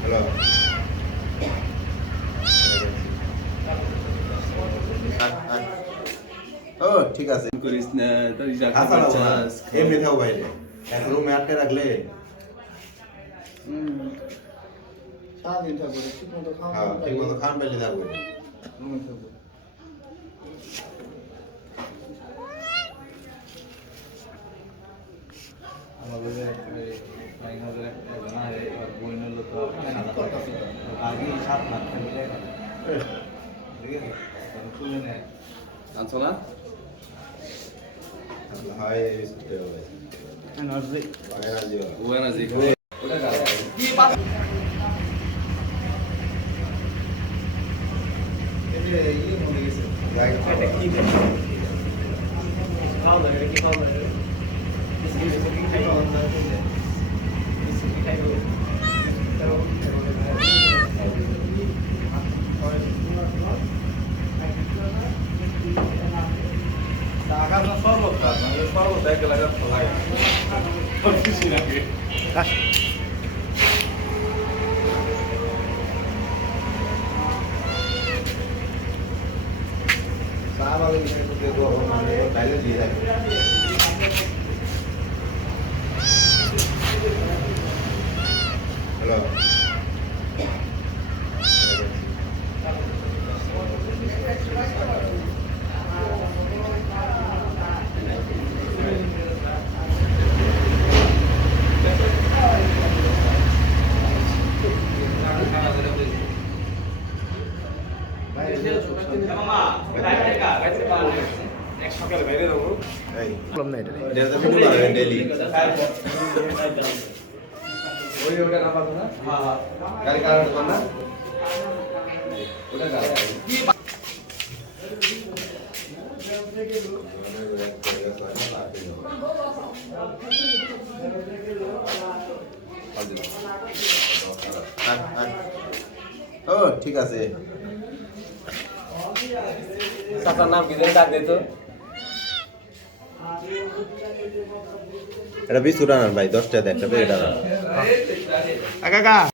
Hello ও ঠিক আছে করিস না তুই যা হাসা লাগবে না। খাচ্ছিস এমনি থাকো বাইরে এক রুমে আটকে রাখলে সারাদিন থাকবো ঠিক মতো হ্যাঁ ঠিক মতো খান পাইলে থাকবে রুমে থাকবো আমাদের না রে বই নিল তো আগে সাত লাখ মিলে ঠিক আছে খুলে নেয় আনছো না হয় সুতে হবে এনার্জি এনার্জি ও এনার্জি ওটা কি ইয়ে মনে গেছে রাইট খাওয়া দাওয়া কি খাওয়া দাওয়া সাহাবাগে বিষয় করতে গরম মানে বাইরে দিয়ে রাখে হ্যালো প্রবলেম নাই এটা এটা তো ভিডিও বানাবেন ডেইলি ওই ওটা না পাবো না হ্যাঁ হ্যাঁ গাড়ি কার করব না ওটা না ও ঠিক আছে সাতার নাম কি জানি ডাক দে তো এটা 20 টাকা ভাই 10 টাকা একটা প্যাকেট আনা কাকা